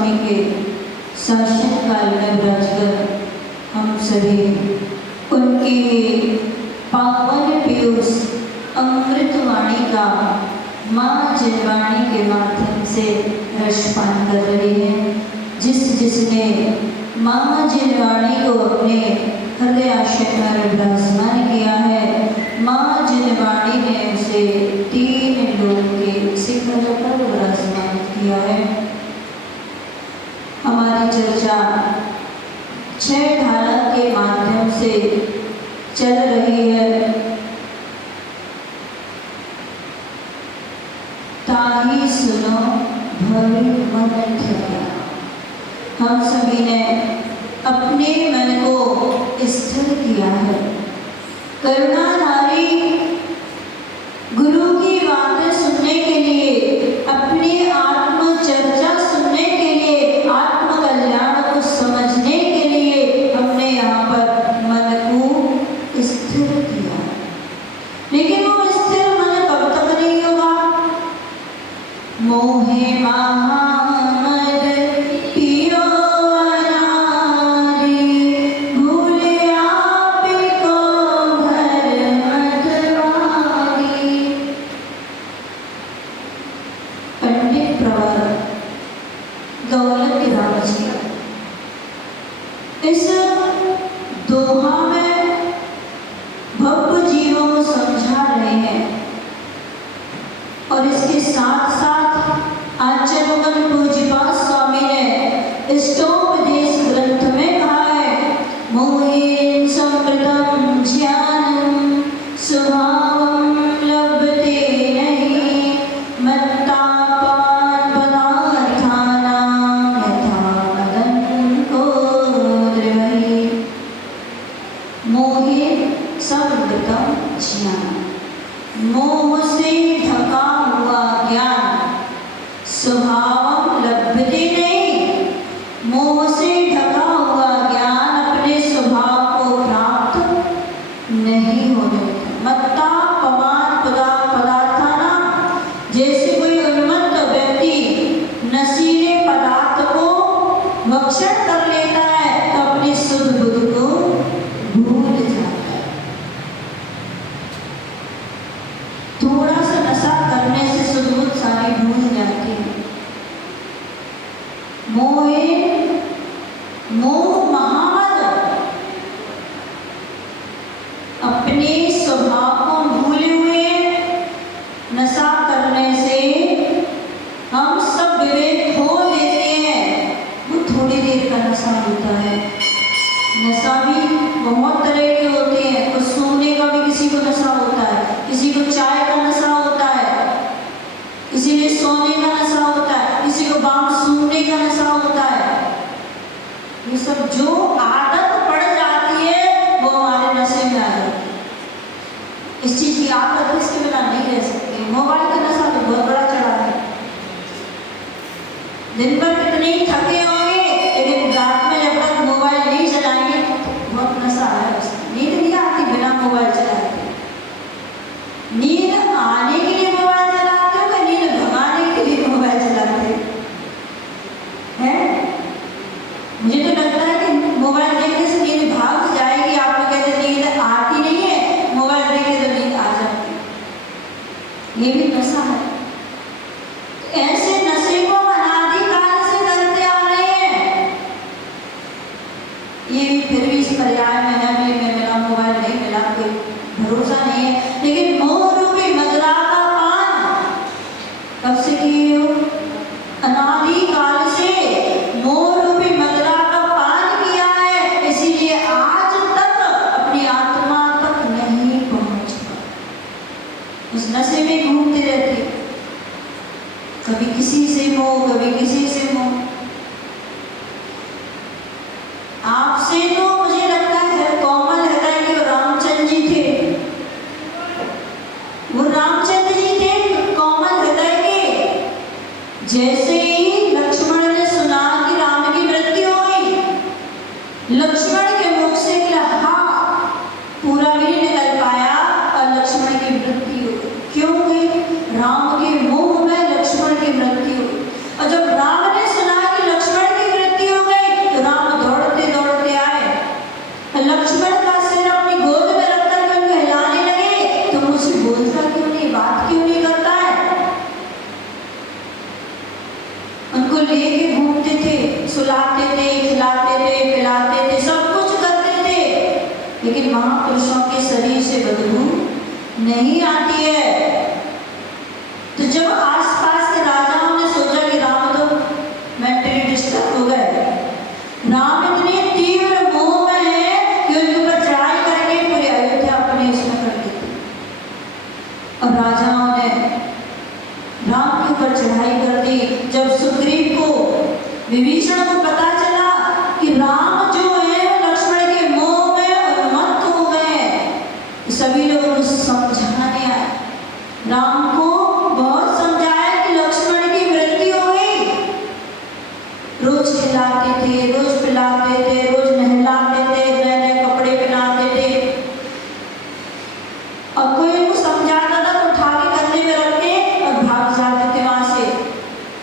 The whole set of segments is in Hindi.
स्वामी के शासन काल में विराजकर हम सभी उनके पावन पीयूष अमृत वाणी का माँ जिनवाणी के माध्यम से रसपान कर रहे हैं। जिसने माँ जिनवाणी को अपने हृदय आश्रय में विराजमान किया है, माँ जिनवाणी ने उसे 3 लोक के शिखर पर विराजमान किया है। हमारी चर्चा 6 धारा के माध्यम से चल रही है। ताही सुनो भरी मन ठहरा। हम सभी ने अपने मन को स्थिर किया है। करुणाधारी गुरु की बातें सुनने के लिए, अपनी आत्म चर्चा सुनने के लिए, आत्म कल्याण को समझने के लिए हमने यहाँ पर मन को स्थिर किया। लेकिन वो स्थिर मन कब तक नहीं होगा? मोहे महामद पियो अनारी, भूले आप को भर मधवारी। पंडित प्रवर दौलत राम जी इस दोहा में भव्य जीवों को समझा रहे हैं और इसके साथ साथ आचार्य पूज्यपाद स्वामी ने इष्टोपदेश ग्रंथ में कहा है, मोहे समृतम ज्ञानम स्वभावम लभते नहीं, मत्तापान पदार्थानां यथा मदन्तो द्रवहि। मोहे समृतम ज्ञान, मोह से ढका हुआ ज्ञान, स्वभावम लभते नहीं, मोह से ढका हुआ ज्ञान अपने स्वभाव को प्राप्त नहीं होने देता। मत्ता पमान पदार्थाना, जैसे कोई उन्मत्त व्यक्ति नशीले पदार्थ को भक्षण कर लेता है तो अपनी शुद्ध बुद्धि को भूल जाता है। थोड़ा सा नशा करने से शुद्ध बुद्धि सारी भूल जाती है। मोह महामद, अपने स्वभाव को भूले हुए नशा करने से हम सब विवेक खो देते हैं। वो थोड़ी देर का नशा होता है। नशा भी बहुत तरह के होते हैं। कुछ सोने का भी किसी को नशा होता है, किसी को चाय का नशा होता है, किसी ने सोने का नशा होता है, किसी को बाम सूंघने का नशा होता है। ये सब जो आदत पड़ जाती है वो हमारे नशे में आ जाती है। इस चीज की आदत इसके बिना नहीं रह सकती। मोबाइल का नशा तो बहुत बड़ा चढ़ा है। दिन भर कितने ही थके होंगे, लेकिन रात में जब तक मोबाइल नहीं चलाएंगे बहुत नशा है उसमें। नींद नहीं आती बिना मोबाइल चलाए। नींद आने के लिए मोबाइल चलाते हो या नींद भगाने के लिए मोबाइल चलाते हैं? मुझे तो लगता है कि मोबाइल देखने से नींद भाग जाएगी। आप लोग कहते नींद आती नहीं है, मोबाइल देखे तो नींद आ जाती है। ये भी नशा है। ऐसे नशे को अनादिकाल से करते आ रहे हैं। ये फिर भी इस पर्याय में है, मैं मिला मोबाइल नहीं मिला, कोई भरोसा नहीं है। लेकिन मोह रूपी मदिरा का पान कब से किए हो? अनादिकाल से मोह रूपी मदिरा का पान किया है, इसीलिए आज तक अपनी आत्मा तक नहीं पहुंच पाए। उस नशे में घूमते रहते, कभी किसी से मोह, कभी किसी से मोह। आपसे तो मुझे लगता है कोमल हृदय के रामचंद्र जी थे। वो रामचंद्र जी थे कोमल हृदय के। जैसे ही लक्ष्मण ने सुना कि राम की मृत्यु हुई, लक्ष्मण के मुख से निकला हाँ, पूरा भी नहीं निकल पाया और लक्ष्मण की मृत्यु हुई। क्यों हुई? राम के मोह में लक्ष्मण की मृत्यु हुई। और जब राम ने सुना कि लक्ष्मण लेकिन महापुरुषों के शरीर से बदबू नहीं आती है। तो जब आसपास के राजाओं ने सोचा कि राम तो मेंटली डिस्टर्ब हो गए, राम इतने तीव्र मोह में है कि उनके ऊपर चढ़ाई करके पूरी अयोध्या अपने इसमें कर दी। और राजाओं ने राम के ऊपर चढ़ाई कर दी। जब सुग्रीव को, विभीषण को पता चला कि राम जो है लक्ष्मण के मोह में उन्मत्त हो गए, तो सभी लोग उनको समझाने आए। राम को बहुत समझाया कि लक्ष्मण की मृत्यु हो गई। रोज खिलाते थे, रोज पिलाते थे, रोज नहलाते थे, नए नए कपड़े पहनाते थे। और कोई उनको समझाता था तो उठा के कंधे में रख के और भाग जाते थे वहां से।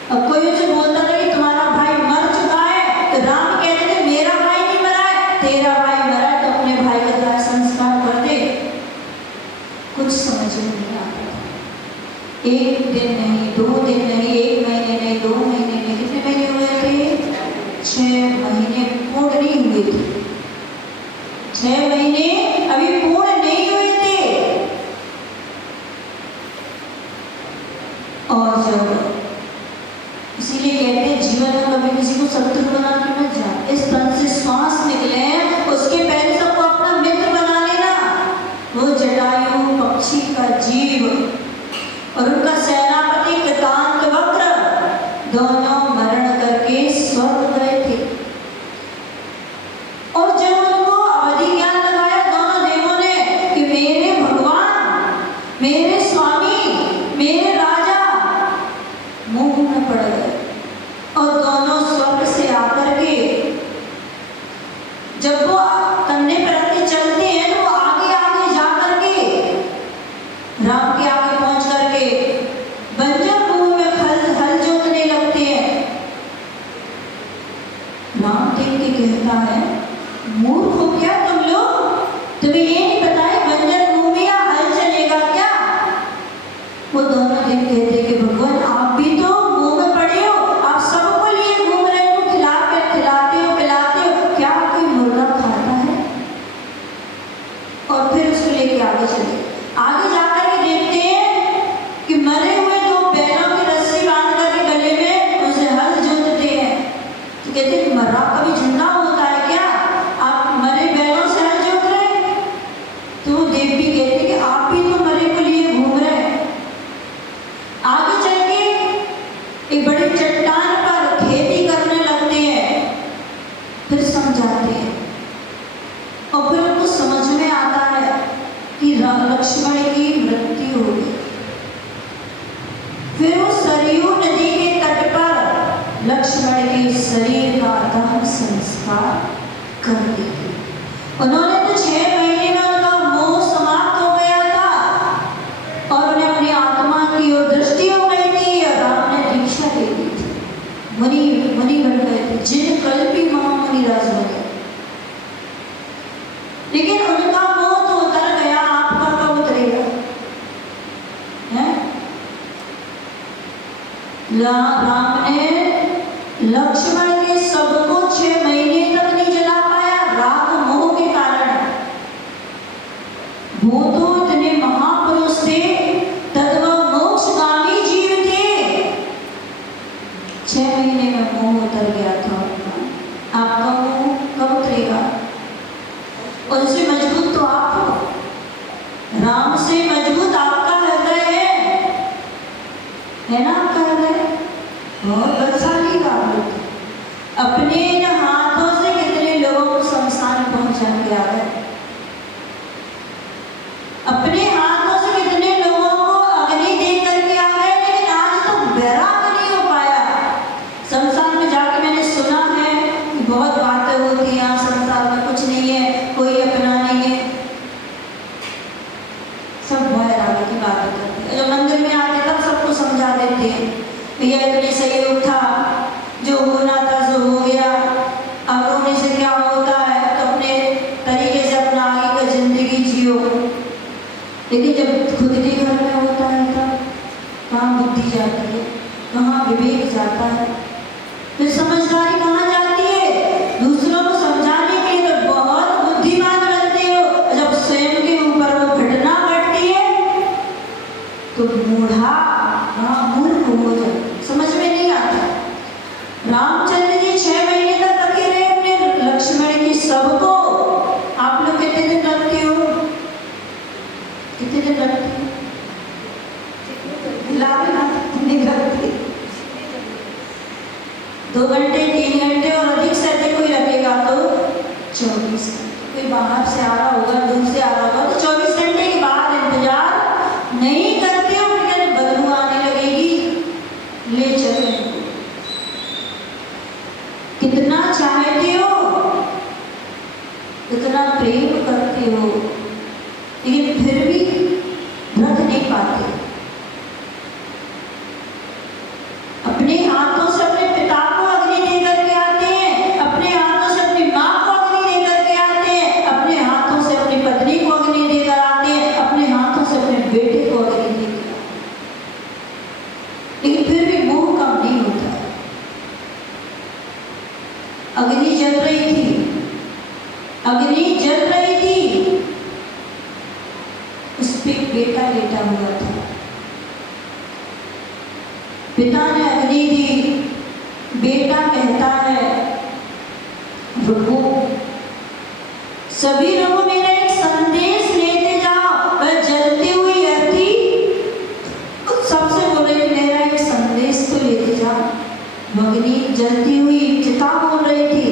और कोई उसे बोलता था कि तुम्हारा भाई मर चुका है, तो राम कहते थे मेरा भाई नहीं मरा है, तेरा भाई मरा है, तो अपने भाई का दाह संस्कार कर दे। कुछ समझ में नहीं आता था। एक दिन नहीं, 2 दिन नहीं, 1 महीने नहीं, 2 महीने नहीं, कितने महीने हुए थे? 6 महीने पूर्ण नहीं हुए थे। 6 महीने अभी पूर्ण नहीं हुए थे। और जब इसीलिए कहते हैं जीवन में कभी किसी को शत्रु बना के मत जा। इस तन से श्वास निकले उसके पहले सबको अपना मित्र बना लेना। वो जटायु पक्षी का जीव और उनका सेनापति कृतांत वक्र दोनों मरण करके स्वर्ग गए थे। और जब उनको अवधि ज्ञान लगाया दोनों देवों ने कि मेरे भगवान, मेरे स्वामी, मेरे राजा मुंह में पड़ गए। और दोनों स्वर्ग से आकर के जब वो कंधे पर रख के चलते हैं तो आगे आगे जा करके राम के आगे पहुंच करके बंजर भूमि में हल जोतने लगते हैं। राम देख के कहता है मूर्ख हो क्या तुम लोग, तुम्हें ये नहीं पता है बंजर भूमि या हल चलेगा क्या? वो दोनों दिन कहते कि भगवान आप भी तो मुंह में पड़े हो, आप सबको लिए घूम रहे हो, खिलाते हो पिलाते हो, क्या कोई मुर्गा खाता है? और फिर उसको लेके आगे चले। आगे जाकर के देखते हैं कि मरे हुए 2 बैलों की रस्सी बांध करके गले में उसे हल जोतते हैं। तो कहते हैं मरा कभी जिंदा होता है क्या, आप मरे बैलों से हल जोत रहे? तो देव भी कहते कि आप भी तो मरे को लिए घूम रहे हैं। आगे चल के एक बड़ी चट्टान पर खेती करने लगते हैं। फिर समझाते हैं और फिर उनको समझ में आता है कि लक्ष्मण की मृत्यु हो गई। फिर वो सरयू नदी के तट पर लक्ष्मण के शरीर का दाह संस्कार कर दिया। उन्होंने तो 6 महीने में उनका मोह समाप्त हो गया था और उन्हें अपनी आत्मा की ओर दृष्टि हो गई थी। और राम ने दीक्षा दे दी थी, मुनि बन गए थे, जिन कल्पी महामुनि राज बने। लेकिन उनका मोह तो उतर गया, आपका कब उतरेगा? राम ने लक्ष्मण के सबको 6 महीने तक नहीं जला पाया, राग मोह के कारण। वो तो इतने महापुरुष थे, तत्व मोक्षगामी जीव थे। 6 महीने में मोह उतर गया था उनका। आपका मोह कब उतरेगा? उनसे मजबूत तो आप हो, राम से मजबूत आपका हृदय है ना? आपका हृदय बहुत बलशाली आप लोग। अपने हाथों से कितने लोगों को शमशान पहुंचा के आ गए, अपने हाथों से कितने लोगों को अग्नि दे करके आ गए, लेकिन आज तक वैराग्य नहीं हो पाया। शमशान में जाके मैंने सुना है कि बहुत बातें होती हैं, यहाँ संसार में कुछ नहीं है, कोई अपना नहीं है, सब वैराग्य की बातें करते हैं। जो मंदिर में आते तब सबको समझा देते हैं भैया इतने सहयोग था, जो होना था सो हो गया, अब रोने से क्या होता है, तो अपने तरीके से अपना आगे का जिंदगी जियो। कोई बाहर से आ रहा होगा, दूर से आ रहा होगा, तो 24 घंटे के बाद इंतजार नहीं करते हो, फिर बदबू आने लगेगी, ले चलो। कितना चाहते हो, कितना प्रेम करते हो, लेकिन फिर भी रख नहीं पाते। अपने हाथों से अपने पिता को अग्नि दे करके आते हैं, अपने हाथों से अपनी माँ को अग्नि दे करके आते हैं, अपने हाथों से अपनी पत्नी को अग्नि देकर आते हैं, अपने हाथों से अपने बेटे को अग्नि देकर आते हैं, लेकिन फिर भी मोह कम नहीं होता। अग्नि जल रही थी, अग्नि जल रही थी, उस पे बेटा लेटा हुआ था। पिता ने अग्नि दी, बेटा कहता है रुको, सभी लोगों मेरा एक संदेश लेते जाओ। वह जलती हुई अर्थी सबसे बोले मेरा एक संदेश तो लेते जाओ। अग्नि जलती हुई चिता बोल रही थी,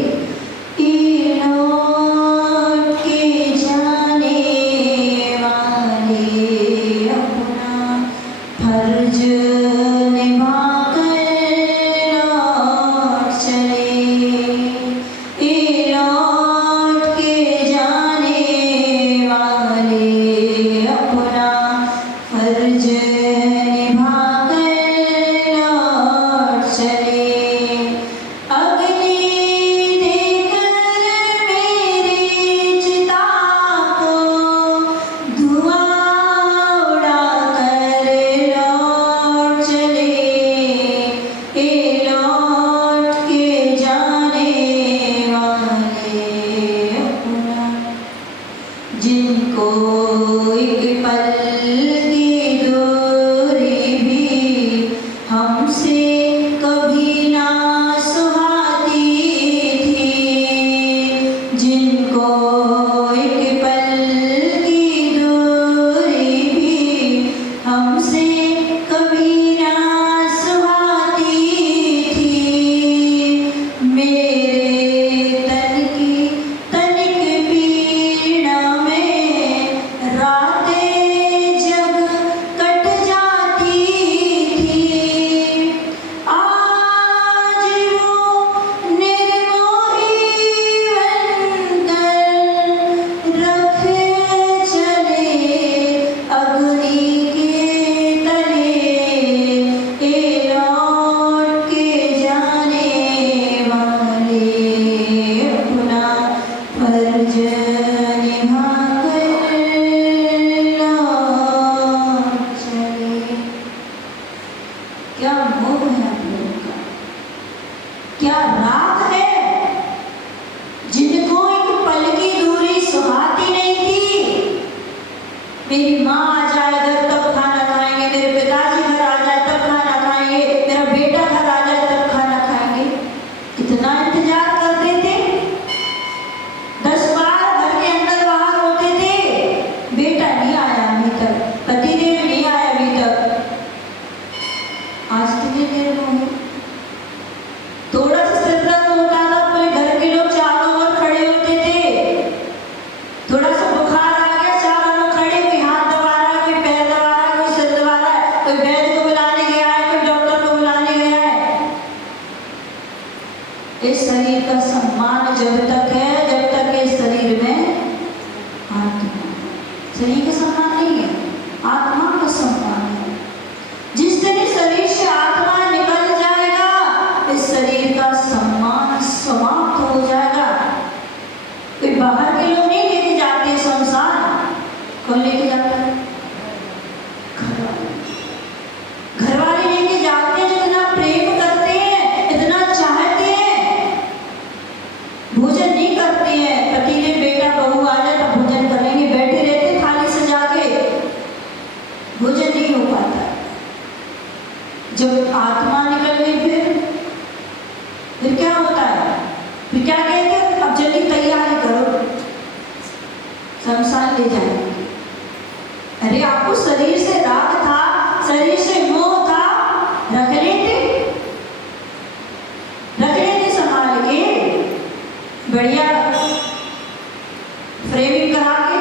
फ्रेमिंग करा के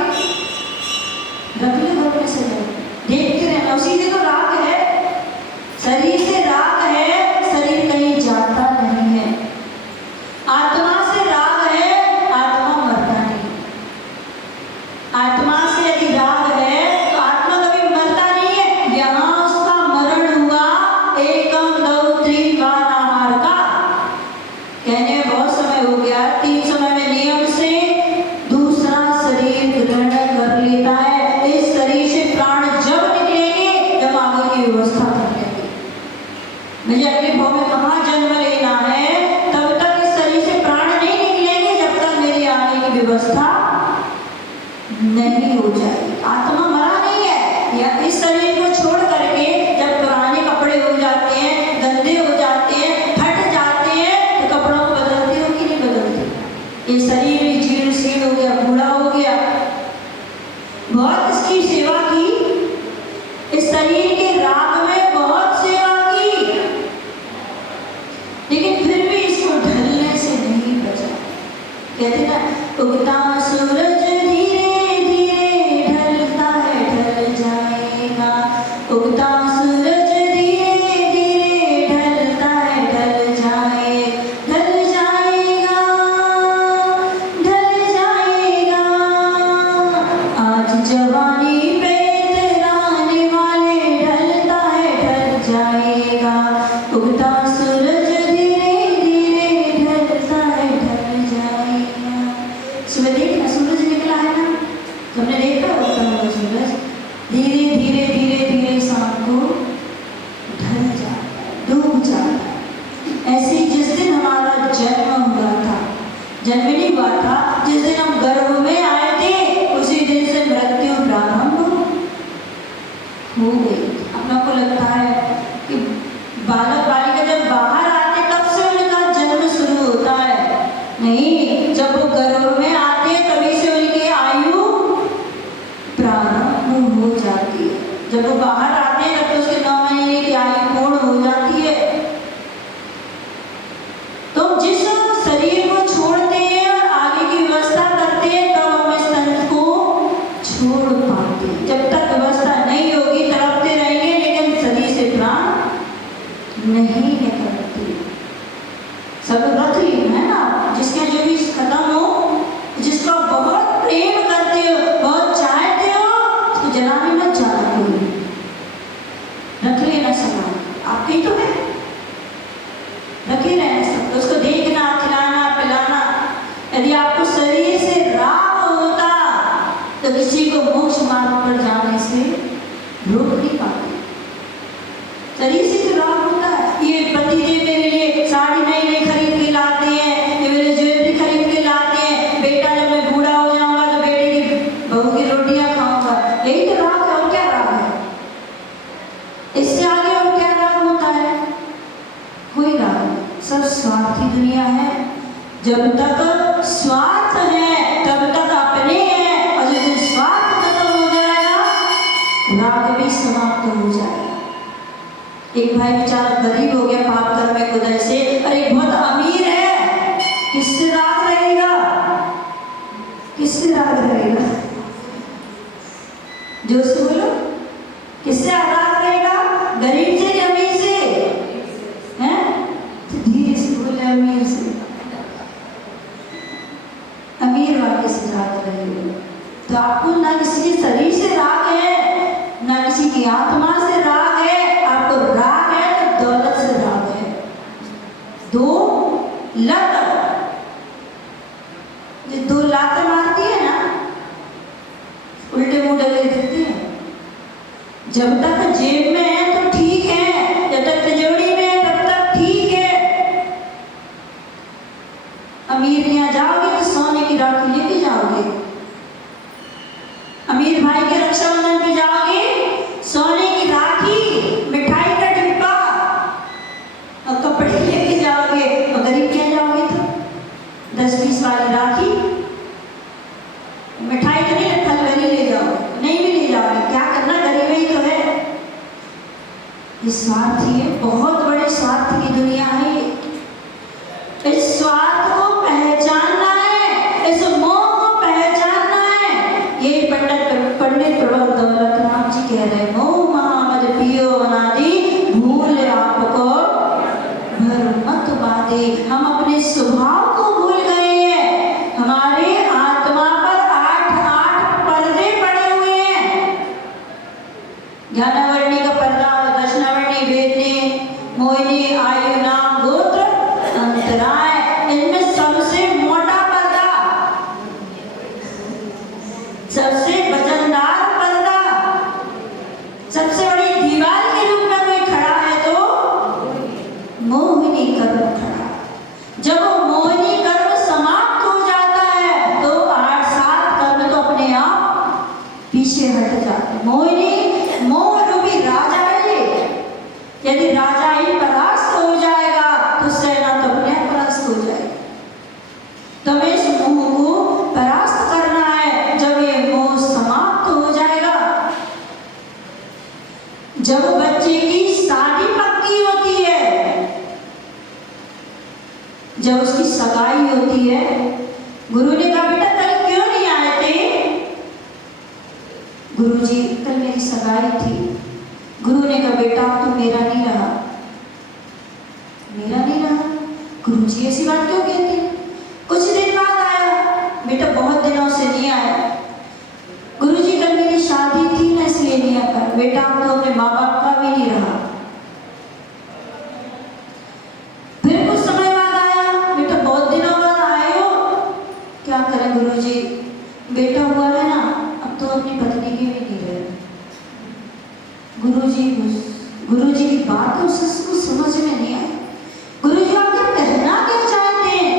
रख ले घर में सजा, देखते रहना। उसी से तो राग है, शरीर से राग है, शरीर कहीं जाता नहीं है। आत्मा से राग है, आत्मा मरता नहीं। आत्मा से यदि राग है तो आत्मा कभी मरता नहीं है। यहाँ उसका मरण हुआ एकम दो त्रिकाल आहार का, कहने में बहुत समय हो गया। 3 समय में नियम से दूसरा शरीर ग्रहण कर लेता है। इस शरीर से प्राण जब निकलेंगे जब आगे की व्यवस्था कर लेंगे। मुझे अगले भाव में कहाँ जन्म लेना है, तब तक इस शरीर से प्राण नहीं निकलेंगे जब तक मेरी आगे की व्यवस्था नहीं हो जाएगी। आत्मा मरा नहीं है। या इस शरीर को छोड़ करके जब पुराने कपड़े हो जाते हैं, गंदे हो जाते हैं, फट जाते हैं, तो कपड़ों को बदलते हो कि नहीं बदलते? ये शरीर भी जीर्ण शीर्ण हो गया, बूढ़ा हो गया। बहुत इसकी सेवा की, इस शरीर के राग में बहुत सेवा की, लेकिन फिर भी इसको ढलने से नहीं बचा। कहते ना, उगता सूरज धीरे धीरे ढलता है, ढल जाएगा। उगता सूरज धीरे धीरे ढलता है, ढल जाएगा, ढल जाएगा। आज जवानी पे इतराने वाले, ढलता है, ढल जाएगा। उगता सूरज धीरे धीरे ढलता है, ढल जाएगा। सुबह देखना सूरज निकला है ना, तुमने देखा होता है सूरज धीरे धीरे धीरे धीरे शाम को ढल जाता है, डूब जाता है। ऐसे ही जिस दिन हमारा जन्म हुआ था, जन्म नहीं हुआ था, जिस दिन हम गर्भ में आए थे, उसी दिन से मृत्यु प्रारंभ हो गई। अपना को लगता है कि बालक बालिका जब बाहर आते तब से उनका जन्म शुरू होता है। नहीं, जब वो गर्भ में आते तभी से उनकी आयु प्रारंभ हो जाती है। जब वो बाहर आते हैं तब तो उसके 9 महीने की आयु पूर्ण हो जाती है। तो जिस शरीर को छोड़ते हैं और आगे की व्यवस्था करते हैं, तब हम इस तन को छोड़ पाते हैं। जब तक व्यवस्था नहीं होगी तड़पते रहेंगे, लेकिन शरीर से प्राण नहीं निकलते। सब रख लेना है ना, जिसके जो भी खत्म हो, जिसको बहुत प्रेम करते हो, बहुत चाहते हो, उसको जलाने मत जाना, कोई रख लेना सामान, आपके ही तो है, रखे रहना सब। उसको देखना, खिलाना, पिलाना। यदि आपको शरीर से राग होता तो किसी को मोक्ष मार्ग पर जाने से रोक नहीं पाते। शरीर से तो राग होता है। ये पतिदेव मेरे लिए साड़ी नई नई खरीद के लाते हैं, ये मेरे ज्वेलरी खरीद के लाते हैं, बेटा जब मैं बूढ़ा हो जाऊंगा तो बेटे की बहू की रोटियां खाऊंगा। यही तो राग है, और क्या राग है? इससे आगे और क्या राग होता है? कोई राग नहीं। सब स्वार्थी दुनिया है। जब तक स्वार्थ है तब तक अपने हैं, और जिस दिन स्वार्थ खत्म हो जाएगा राग भी समाप्त हो जाएगा। एक भाई बेचारा गरीब हो गया पाप कर्म में खुदाई से, और एक बहुत अमीर है, किससे राग रहेगा? किससे राग रहेगा? जोर से बोलो, किससे राग रहेगा? गरीब से या अमीर से? हैं? तो धीरे से बोले, अमीर से। अमीर वाले से राग रहेगा। तो आपको ना किसी के शरीर से राग है, ना किसी की आत्मा से राग है। आपको राग है तो दौलत से राग है। दो लत, जो 2 लात मारती है ना, उल्टे मुंह डले दिखते हैं। जब तक जेब में है तो ठीक है, जब तक तिजोरी में है तब तक ठीक है। अमीर यहाँ जाओगे तो सोने की राखी लेके जाओगे। अमीर भाई के रक्षाबंधन पे जाओगे, सोने की राखी, मिठाई का डिब्बा और कपड़े लेके जाओगे। और गरीब क्या जाओगे तो 10-20 वाली राखी, मिठाई तो नहीं, फल भरी ले जाओगे, नहीं भी ले जाओगे। क्या करना, गरीब ही तो है। ये स्वार्थी है, बहुत बड़े स्वार्थ की दुनिया है। इस स्वार्थ को पहचानना है, इस मोह को पहचानना कह रहे मोह महामद पियो अनादि भूल आपको भर मत बांधे। हम अपने स्वभाव को भूल गए हैं। हमारे आत्मा पर 8 पर्दे पड़े हुए हैं। ज्ञानावर्णी का पर्दा, दक्षिणावर्णी, वेदनी, मोहिनी, आयु, नाम, गोत्र, अंतराय, इनमें सबसे मोटा पर्दा, सबसे वजनदार पर्दा, सबसे बड़ी दीवार के रूप में कोई खड़ा है तो मोहिनी कर्म खड़ा। जब वो मोहिनी कर्म समाप्त हो जाता है तो 8-7 कर्म तो अपने आप पीछे हट जाते हैं। मोहिनी मोह रूपी राजा है। यदि राजा ही परास्त हो जाएगा तो सेना तो अपने आप परास्त हो जाएगी। तुम्हें इस मोह को परास्त करना है। जब ये मोह समाप्त हो जाएगा, जब बच्चे की शादी पक्की होती है, जब उसकी सगाई होती है, गुरु ने कहा बेटा कल क्यों नहीं आए थे? गुरुजी कल मेरी सगाई थी। गुरु ने कहा बेटा अब तो मेरा नहीं रहा। मेरा नहीं रहा? गुरुजी ऐसी बात क्यों कहते? कुछ दिन बाद आया, बेटा बहुत दिनों से नहीं आया। गुरुजी कल मेरी शादी थी ना इसलिए नहीं आ पाया। बेटा अब तो अपने माँ बाप का भी नहीं रहा। फिर कुछ समय बाद आया, बेटा बहुत दिनों बाद आए हो, क्या करें गुरुजी, बेटा हुआ है ना, अब तो अपनी पत्नी के भी नहीं रहे। गुरुजी की बात तो उसको समझ में नहीं आई। गुरुजी आखिर कहना क्या चाहते हैं?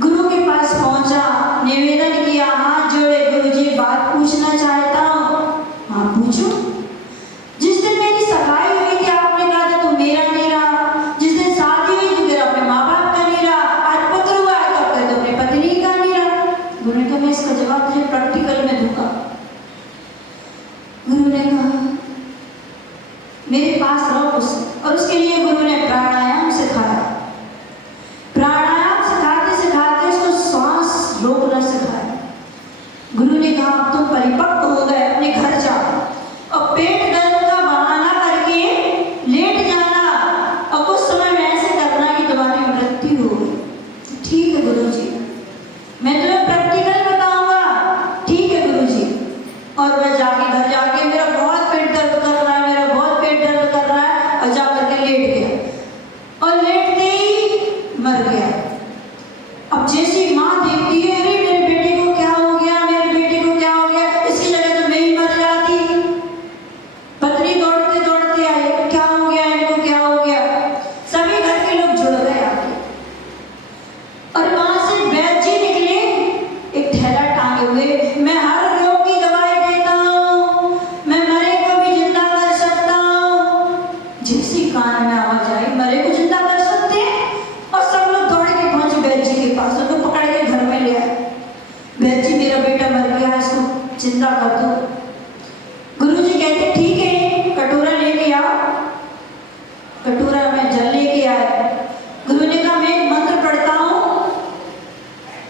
गुरु के पास पहुंचा, निवेदन किया, हाथ जोड़े, गुरुजी बात पूछना चाहता हूँ। हाँ पूछो। जिस दिन मेरी सगाई हुई थी आपने कहा था तो मेरा नहीं रहा। जिस दिन शादी हुई तो फिर अपने माँ बाप का नहीं रहा। आज पुत्र हुआ है तो फिर तो अपनी पत्नी का नहीं रहा। गुरु ने कहा मैं इसका जवाब तुझे प्रैक्टिकल में दूंगा। गुरु ने कहा मेरे पास रहो उससे। और उसके लिए गुरु ने प्राणायाम सिखाया। प्राणायाम सिखाते सिखाते उसको सांस रोकना सिखाया। गुरु ने कहा अब तुम परिपक्व हो गए, अपने घर जाओ और पेट दर्द का बहाना करके लेट जाना और कुछ समय में ऐसे करना कि तुम्हारी मृत्यु हो गई। ठीक है गुरुजी, मैं तुम्हें प्रैक्टिकल बताऊंगा। ठीक है गुरुजी। और मैं जाके घर जाके मेरा बहुत पेट दर्द कर रहा है, मेरा बहुत पेट दर्द कर रहा है, और जा करके लेट गया और लेटते ही मर गया। अब जैसी माँ देखती है अरे मेरे बेटे को क्या हो गया, मेरे बेटे को क्या हो गया, इसकी जगह तो मैं ही मर जाती। पत्नी दौड़ते दौड़ते आई, क्या हो गया इनको, क्या हो गया? सभी घर के लोग जुड़ गए आके। और वहां से वैद्य जी निकले एक थैला टांगे हुए। मैं हर रोग की दवाई देता हूँ, मैं मरे को भी जिंदा कर सकता हूँ। जैसी कान में आवाज आई मरे को जिंदा कर सकते हैं, और सब लोग दौड़ के पहुंचे वैद्य जी के पास। उनको पकड़ के घर में ले आए। वैद्य जी मेरा बेटा मर गया, इसको जिंदा कर दो। गुरुजी कहते ठीक है, कटोरा लेके आओ। कटोरा में जल लेके आए। गुरु ने कहा मैं एक मंत्र पढ़ता हूँ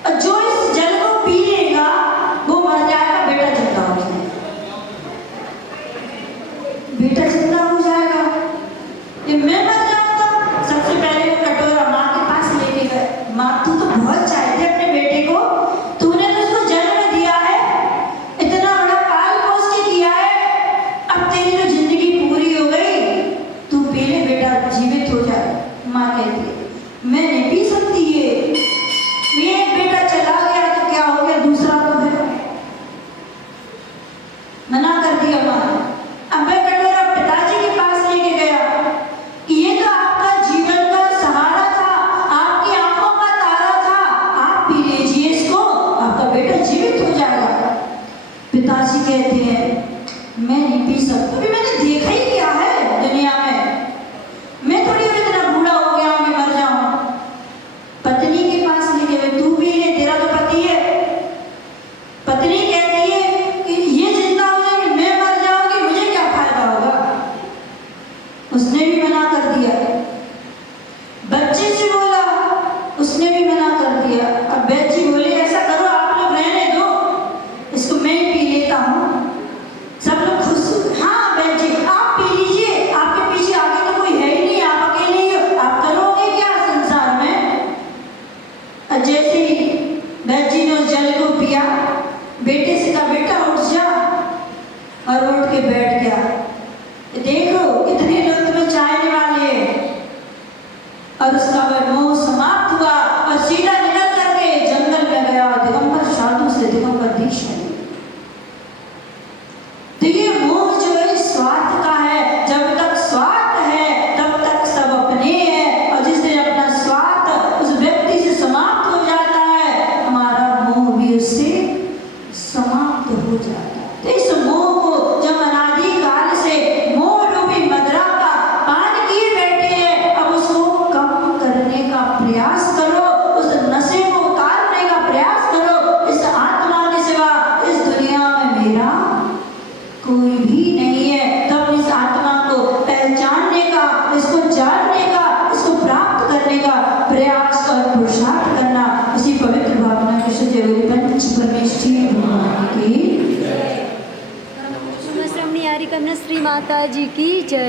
और जो इस जल को पी लेगा वो मर जाएगा, बेटा जिंदा हो जाएगा। बेटा जिंदा हो जाएगा, ये मैं मर जाऊंगा। सबसे पहले वो कटोरा माँ के पास लेके गए। माँ तू तो बहुत चाहते अपने बेटे को, तूने तो उसको जन्म दिया है, इतना बड़ा पाल पोस के किया है, अब तेरी तो जिंदगी पूरी हो गई, तू पी ले बेटा, जीवित हो जाए। माँ कहती है मैं नहीं पी सकती ये एक बेटा चला गया तो क्या हो गया, दूसरा तो है। मना कर दिया माँ ने। अब मैं कटोरा पिताजी के पास लेके गया कि ये तो आपका जीवन का सहारा था, आपकी आंखों का तारा था, आप पी लीजिए इसको, आपका बेटा जीवित हो जाएगा। पिताजी कहते हैं मैं नहीं पी सकता, अभी मैंने देखा ही क्या है दुनिया में, मैं थोड़ी अब इतना बूढ़ा हो गया हूं कि मर जाऊं। पत्नी के पास लेके गए, तू भी ले, तेरा तो पति है। पत्नी कहती है कि ये जिंदा हो जाएगी, मैं मर जाऊंगी, मुझे क्या फायदा होगा। उसने भी मना कर दिया। बच्चे से बोला, उसने भी मना कर दिया। अब वैद्य जी बोले ऐसा करो आप लोग रहने दो, इसको मैं ही पी लेता हूँ। सब लोग खुश हो गए। प्रयास और पुरुषार्थ करना, उसी पवित्र भावना के सजे हुए पंच परमेश्वरी भगवान की श्री माता जी की जय।